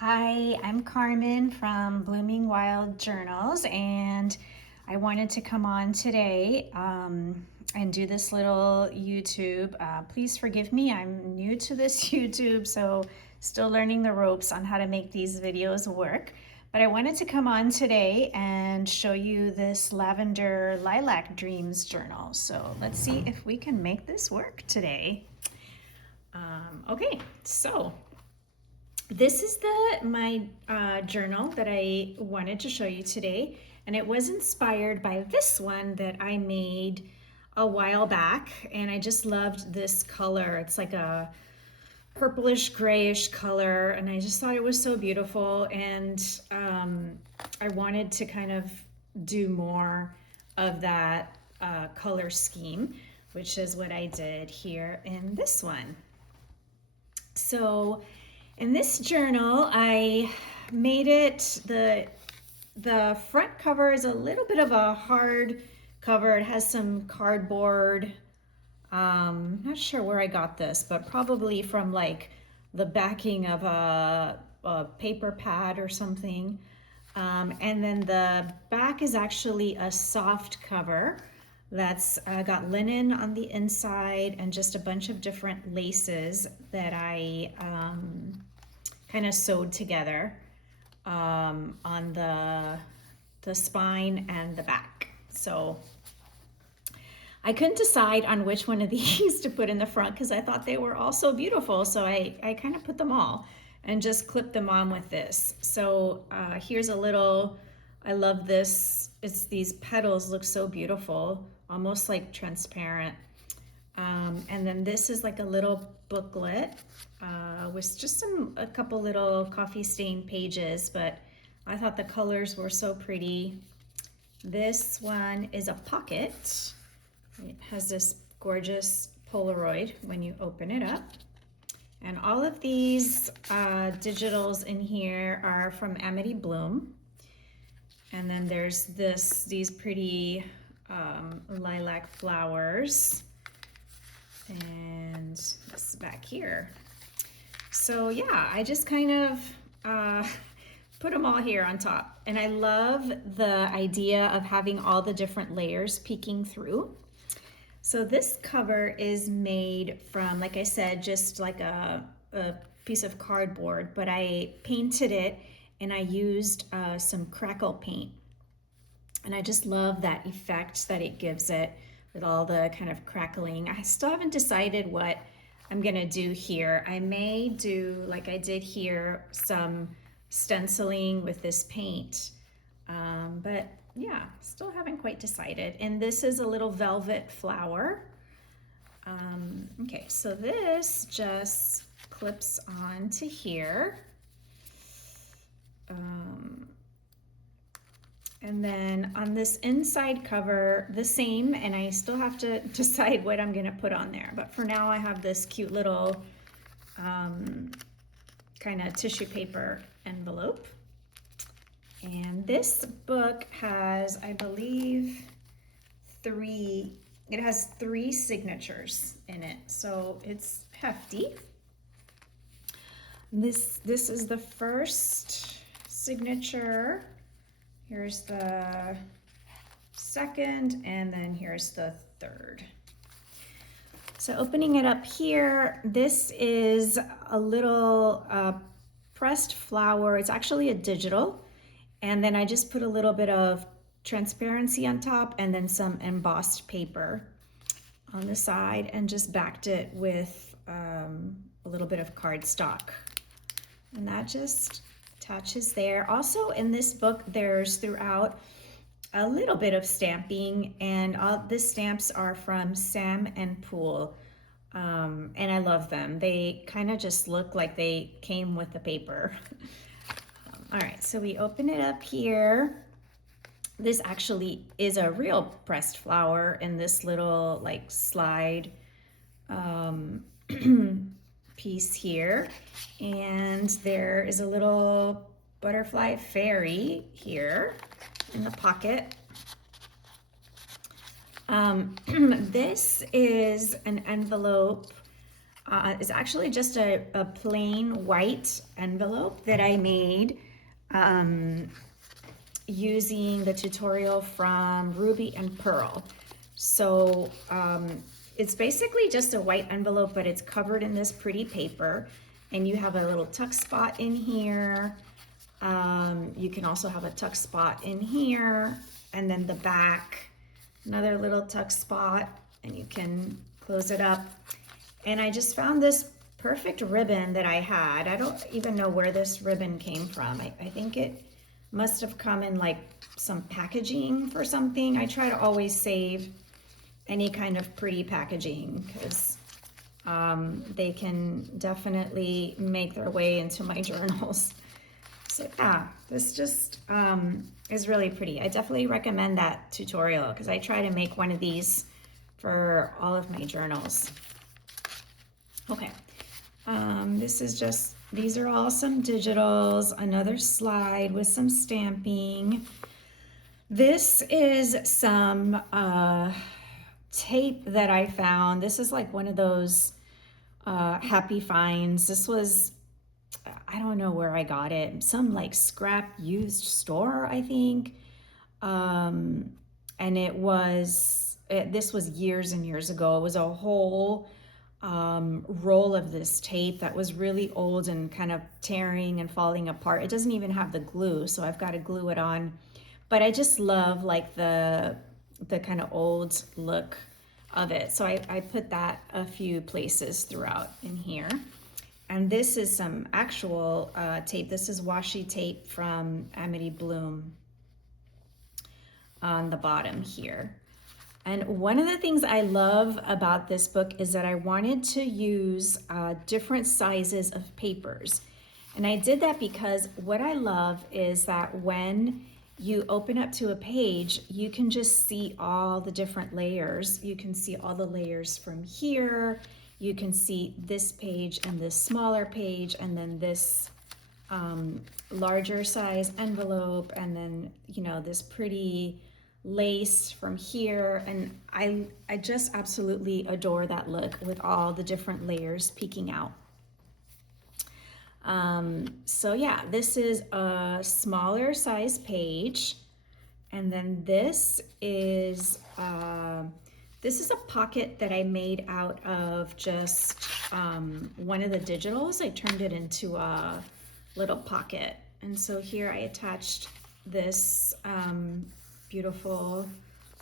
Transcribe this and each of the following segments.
Hi, I'm Carmen from Blooming Wild Journals, and I wanted to come on today and do this little YouTube. Please forgive me, I'm new to this YouTube, so still learning the ropes on how to make these videos work. But I wanted to come on today and show you this Lavender Lilac Dreams journal. So let's see if we can make this work today. Okay, so this is my journal that I wanted to show you today, and it was inspired by this one that I made a while back, and I just loved this color. It's like a purplish grayish color, and I just thought it was so beautiful, and I wanted to kind of do more of that color scheme, which is what I did here in this one. So in this journal, I made it, the front cover is a little bit of a hard cover. It has some cardboard. Not sure where I got this, but probably from like the backing of a paper pad or something. And then the back is actually a soft cover that's got linen on the inside and just a bunch of different laces that I kind of sewed together on the spine and the back. So I couldn't decide on which one of these to put in the front because I thought they were all so beautiful. So I kind of put them all and just clipped them on with this. So here's a little, I love this. It's these petals look so beautiful, almost like transparent. And then this is like a little booklet with just a couple little coffee stained pages, but I thought the colors were so pretty. This one is a pocket. It has this gorgeous Polaroid when you open it up. And all of these digitals in here are from Amity Bloom. And then there's these pretty lilac flowers. And this back here. So yeah, I just kind of put them all here on top. And I love the idea of having all the different layers peeking through. So this cover is made from, like I said, just like a piece of cardboard, but I painted it and I used some crackle paint. And I just love that effect that it gives it with all the kind of crackling. I still haven't decided what I'm gonna do here. I may do, like I did here, some stenciling with this paint. But yeah, still haven't quite decided. And this is a little velvet flower. Okay, so this just clips on to here. And then on this inside cover, the same, and I still have to decide what I'm gonna put on there. But for now, I have this cute little kind of tissue paper envelope. And this book has, I believe, it has three signatures in it, so it's hefty. This is the first signature. Here's the second, and then here's the third. So opening it up here, this is a little pressed flower. It's actually a digital. And then I just put a little bit of transparency on top and then some embossed paper on the side and just backed it with a little bit of cardstock. And that just attaches there. Also in this book, there's throughout a little bit of stamping, and all the stamps are from Sam and Pool. And I love them. They kind of just look like they came with the paper. All right, so we open it up here. This actually is a real pressed flower in this little like slide piece here. And there is a little butterfly fairy here in the pocket. This is an envelope is actually just a plain white envelope that I made using the tutorial from Ruby and Pearl. So it's basically just a white envelope, but it's covered in this pretty paper, and you have a little tuck spot in here. You can also have a tuck spot in here, and then the back, another little tuck spot, and you can close it up. And I just found this perfect ribbon that I had. I don't even know where this ribbon came from. I think it must have come in like some packaging for something. I try to always save any kind of pretty packaging because they can definitely make their way into my journals. So yeah, this just is really pretty. I definitely recommend that tutorial because I try to make one of these for all of my journals. Okay, these are all some digitals, another slide with some stamping. This is some tape that I found. This is like one of those happy finds. This was, I don't know where I got it, some like scrap used store, I think. And this was years and years ago. It was a whole roll of this tape that was really old and kind of tearing and falling apart. It doesn't even have the glue, so I've got to glue it on. But I just love like the kind of old look of it. So I put that a few places throughout in here. And this is some actual tape. This is washi tape from Amity Bloom on the bottom here. And one of the things I love about this book is that I wanted to use different sizes of papers. And I did that because what I love is that when you open up to a page, you can just see all the different layers. You can see all the layers from here. You can see this page and this smaller page, and then this larger size envelope, and then, you know, this pretty lace from here. And I just absolutely adore that look with all the different layers peeking out. So yeah, this is a smaller size page, and then this is a pocket that I made out of just one of the digitals. I turned it into a little pocket, and so here I attached this beautiful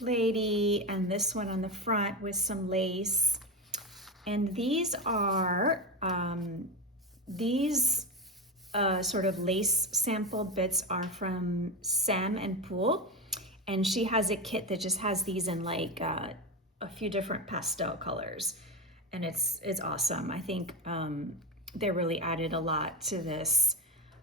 lady and this one on the front with some lace. And these are sort of lace sampled bits are from Sam and Pool, and she has a kit that just has these in like a few different pastel colors, and it's awesome. I think they really added a lot to this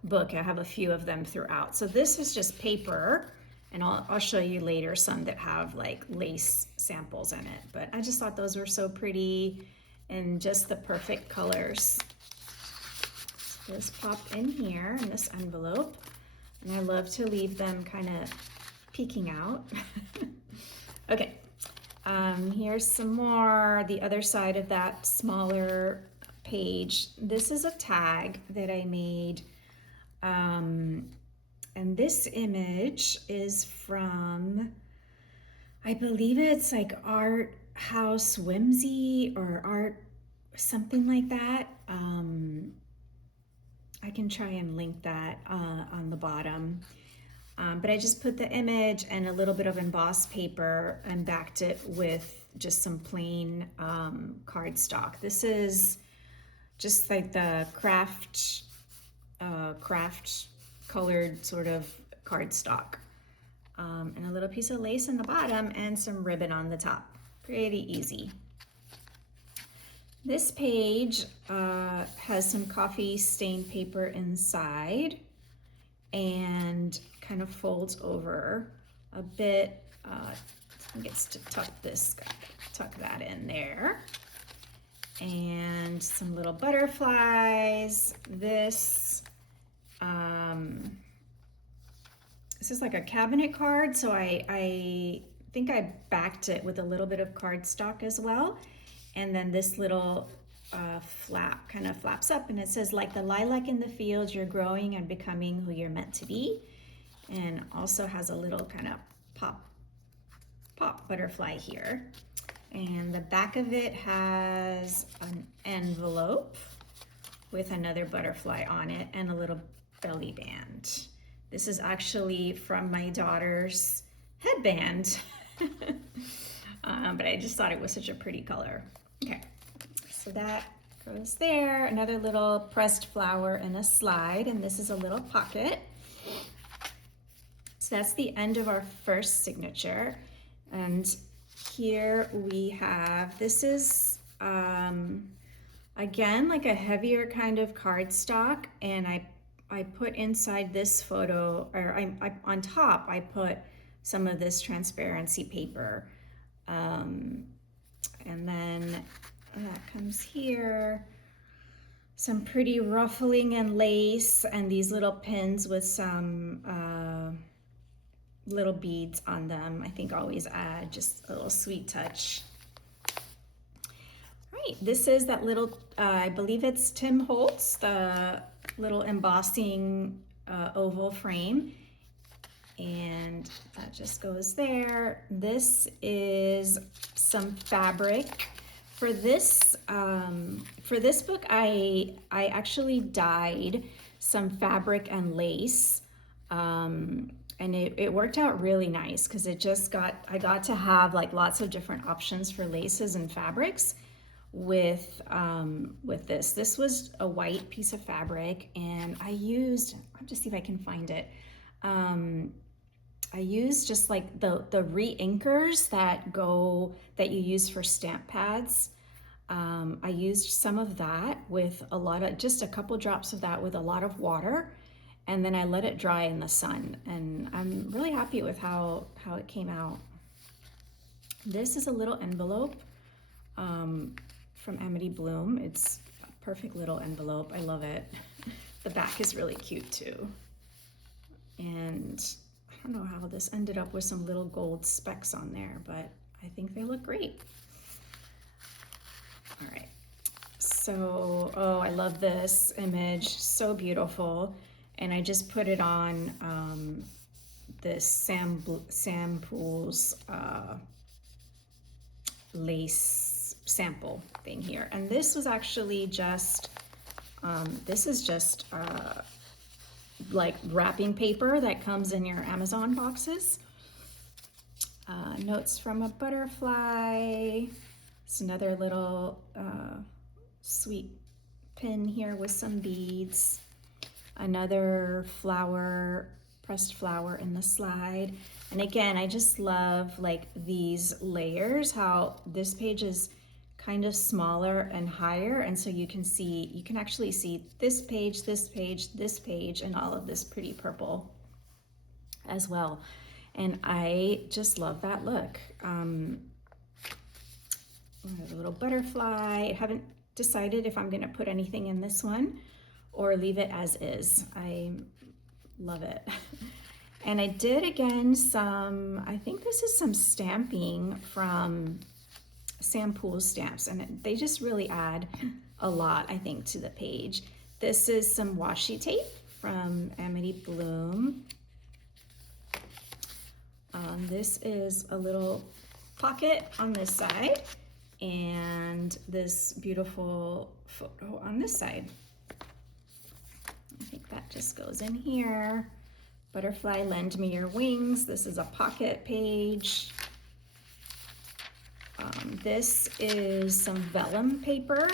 book. I have a few of them throughout. So this is just paper, and I'll show you later some that have like lace samples in it, but I just thought those were so pretty and just the perfect colors. So this pop in here in this envelope, and I love to leave them kind of peeking out. Okay, here's some more, the other side of that smaller page. This is a tag that I made. And this image is from, I believe it's like Art House Whimsy or Art something like that. I can try and link that on the bottom. But I just put the image and a little bit of embossed paper and backed it with just some plain cardstock. This is just like the craft colored sort of cardstock, and a little piece of lace in the bottom and some ribbon on the top. Pretty easy. This page has some coffee stained paper inside and kind of folds over a bit. I think it's to tuck that in there. And some little butterflies. This is like a cabinet card, so I think I backed it with a little bit of cardstock as well. And then this little flap, kind of flaps up, and it says, like the lilac in the fields, you're growing and becoming who you're meant to be. And also has a little kind of pop butterfly here. And the back of it has an envelope with another butterfly on it and a little belly band. This is actually from my daughter's headband. But I just thought it was such a pretty color. Okay, so that goes there. Another little pressed flower in a slide, and this is a little pocket. So that's the end of our first signature. And here we have, this is again like a heavier kind of cardstock, and I put inside this photo, or I on top I put some of this transparency paper, and then that comes here, some pretty ruffling and lace, and these little pins with some little beads on them. I think always add just a little sweet touch. Right, this is that little, I believe it's Tim Holtz, the little embossing oval frame, and that just goes there. This is some fabric. For this book, I actually dyed some fabric and lace, and it worked out really nice because I got to have like lots of different options for laces and fabrics with this. This was a white piece of fabric, and I'll have to see if I can find it. I used just like the re-inkers that you use for stamp pads. I used some of that with just a couple drops of that with a lot of water, and then I let it dry in the sun, and I'm really happy with how it came out. This is a little envelope from Amity Bloom. It's a perfect little envelope. I love it. The back is really cute too. And I don't know how this ended up with some little gold specks on there, but I think they look great. All right. So, oh, I love this image. So beautiful. And I just put it on this Sam Poole's lace sample thing here. And this was actually just, like wrapping paper that comes in your Amazon boxes. Notes from a butterfly. It's another little sweet pin here with some beads. Another flower, pressed flower in the slide. And again, I just love like these layers, how this page is kind of smaller and higher, and so you can actually see this page, this page, this page, and all of this pretty purple as well. And I just love that look. A little butterfly. I haven't decided if I'm gonna put anything in this one or leave it as is. I love it. And I did again I think this is some stamping from Sam Poole's stamps, and they just really add a lot, I think, to the page. This is some washi tape from Amity Bloom. This is a little pocket on this side, and this beautiful photo on this side. I think that just goes in here. Butterfly, lend me your wings. This is a pocket page. This is some vellum paper,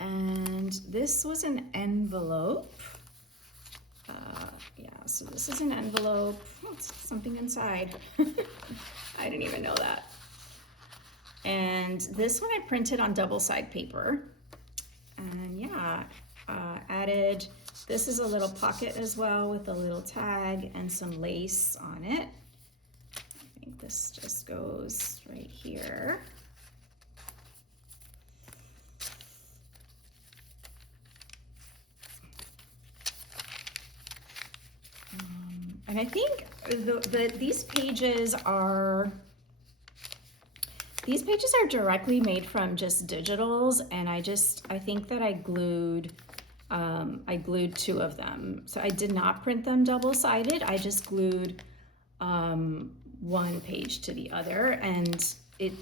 and this was an envelope. Yeah, so this is an envelope. Oh, it's something inside. I didn't even know that. And this one I printed on double-side paper. And yeah, added, this is a little pocket as well with a little tag and some lace on it. I think this just goes right here. And I think these pages are These pages are directly made from just digitals, and I think that I glued 2 of them. So I did not print them double-sided. I just glued one page to the other, and it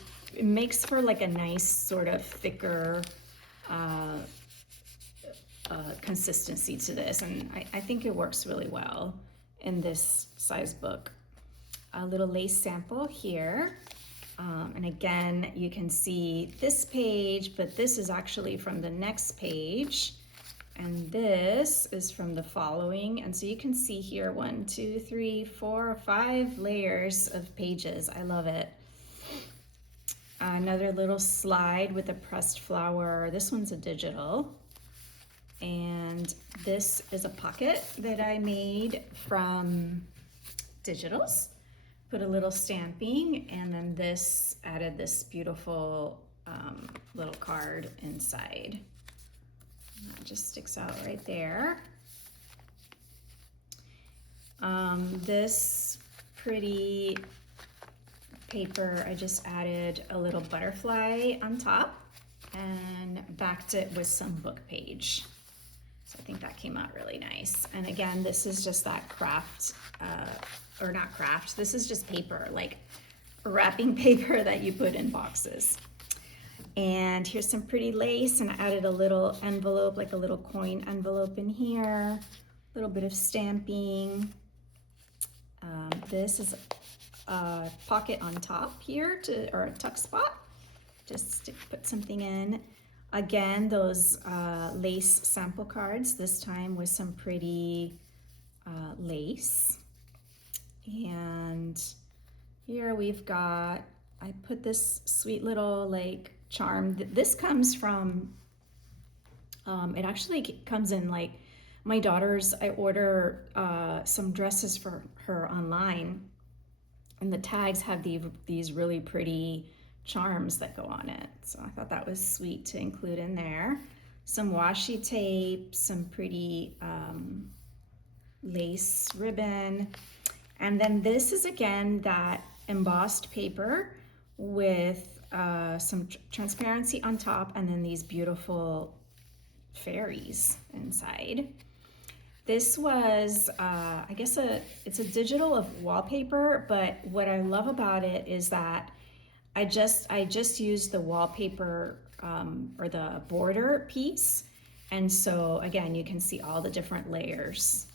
makes for like a nice sort of thicker consistency to this, and I think it works really well in this size book. A little lace sample here. And again, you can see this page, but this is actually from the next page. And this is from the following. And so you can see here 1, 2, 3, 4, 5 layers of pages. I love it. Another little slide with a pressed flower. This one's a digital. And this is a pocket that I made from digitals. Put a little stamping, and then this added this beautiful little card inside. And that just sticks out right there. This pretty paper, I just added a little butterfly on top and backed it with some book page. So I think that came out really nice. And again, this is just that craft, or not craft, this is just paper, like wrapping paper that you put in boxes. And here's some pretty lace, and I added a little envelope, like a little coin envelope in here, a little bit of stamping. This is a pocket on top here, or a tuck spot, just to put something in. Again, those lace sample cards, this time with some pretty lace. And here we've got, I put this sweet little like charm. This comes from, it actually comes in like my daughter's, I order some dresses for her online, and the tags have these really pretty charms that go on it. So I thought that was sweet to include in there. Some washi tape, some pretty lace ribbon. And then this is again that embossed paper with some transparency on top, and then these beautiful fairies inside. This was, I guess it's a digital of wallpaper, but what I love about it is that I just used the wallpaper or the border piece. And so again, you can see all the different layers.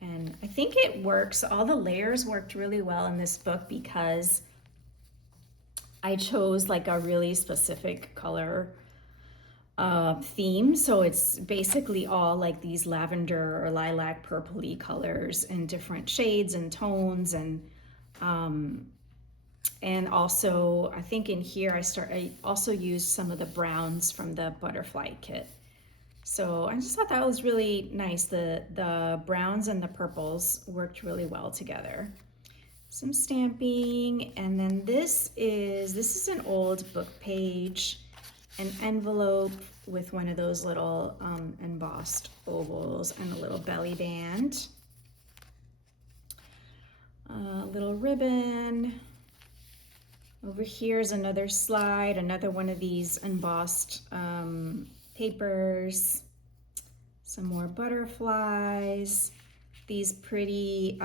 And I think it works, all the layers worked really well in this book because I chose like a really specific color theme. So it's basically all like these lavender or lilac purpley colors in different shades and tones. And also, I think in here I also used some of the browns from the butterfly kit. So I just thought that was really nice. The browns and the purples worked really well together. Some stamping, and then this is an old book page, an envelope with one of those little embossed ovals and a little belly band. A little ribbon. Over here is another slide, another one of these embossed papers, some more butterflies, these pretty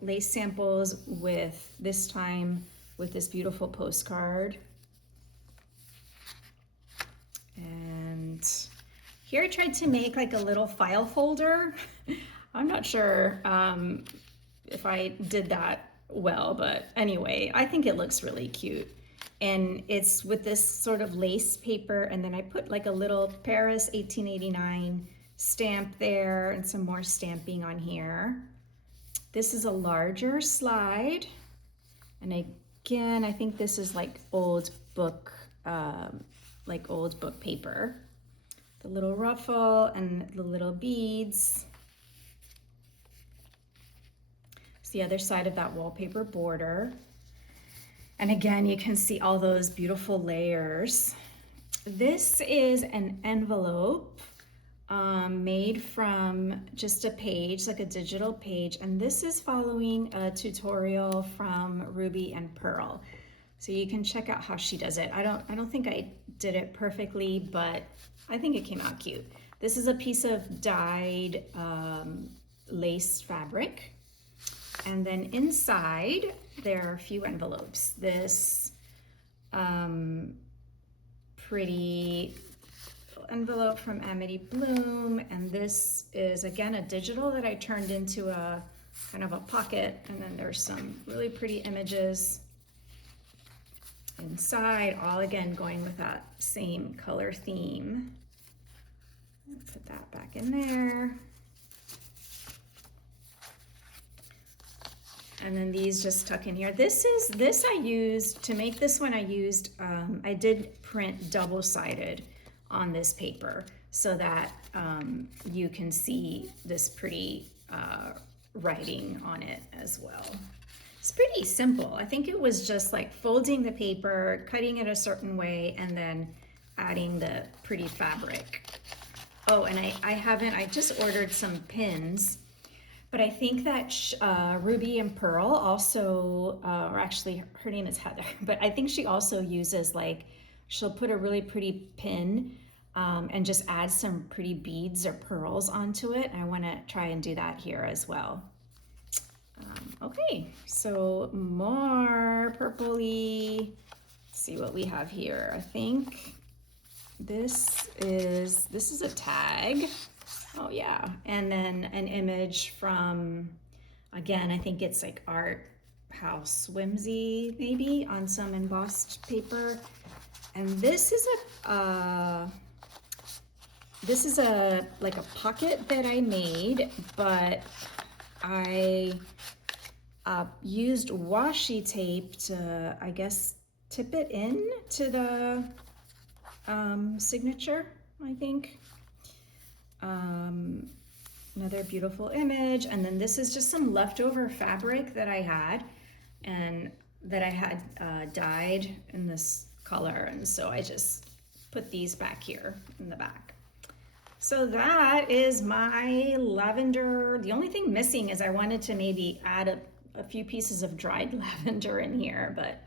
lace samples with this time with this beautiful postcard. And here I tried to make like a little file folder. I'm not sure if I did that well, but anyway, I think it looks really cute. And it's with this sort of lace paper, and then I put like a little Paris 1889 stamp there and some more stamping on here. This is a larger slide, and again, I think this is like old book paper. The little ruffle and the little beads. It's the other side of that wallpaper border. And again, you can see all those beautiful layers. This is an envelope made from just a page, like a digital page, and this is following a tutorial from Ruby and Pearl. So you can check out how she does it. I don't think I did it perfectly, but I think it came out cute. This is a piece of dyed lace fabric. And then inside, there are a few envelopes. This pretty envelope from Amity Bloom, and this is again a digital that I turned into a kind of a pocket, and then there's some really pretty images inside, all again going with that same color theme. Put that back in there. And then these just tuck in here. This I used, to make this one I did print double-sided on this paper so that you can see this pretty writing on it as well. It's pretty simple. I think it was just like folding the paper, cutting it a certain way, and then adding the pretty fabric. Oh, and I just ordered some pins, but I think that Ruby and Pearl also, or actually her name is Heather, but I think she also uses, like, she'll put a really pretty pin and just add some pretty beads or pearls onto it. I want to try and do that here as well. Okay, so more purpley. Let's see what we have here. I think this is a tag. Oh yeah, and then an image from, again, I think it's like Art House Whimsy maybe, on some embossed paper. And this is like a pocket that I made, but I used washi tape to, I guess, tip it in to the signature, I think. Another beautiful image. And then this is just some leftover fabric that I had, and that I had dyed in this color. And so I just put these back here in the back. So that is my lavender. The only thing missing is I wanted to maybe add a few pieces of dried lavender in here, but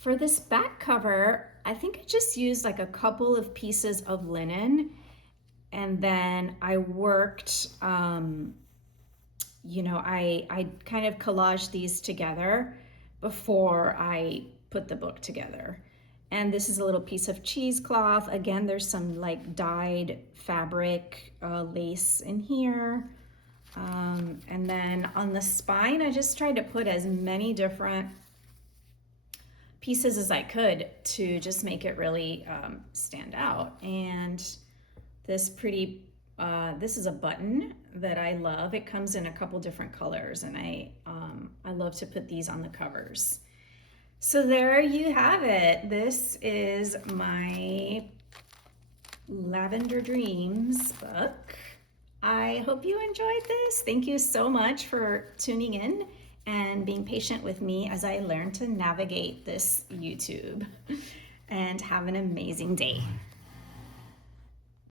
for this back cover, I think I just used like a couple of pieces of linen, and then I worked, you know, I kind of collaged these together before I put the book together. And this is a little piece of cheesecloth. Again, there's some like dyed fabric lace in here. And then on the spine, I just tried to put as many different pieces as I could to just make it really stand out. And this pretty, this is a button that I love. It comes in a couple different colors, and I love to put these on the covers. So there you have it. This is my Lavender Dreams book. I hope you enjoyed this. Thank you so much for tuning in and being patient with me as I learn to navigate this YouTube. And have an amazing day.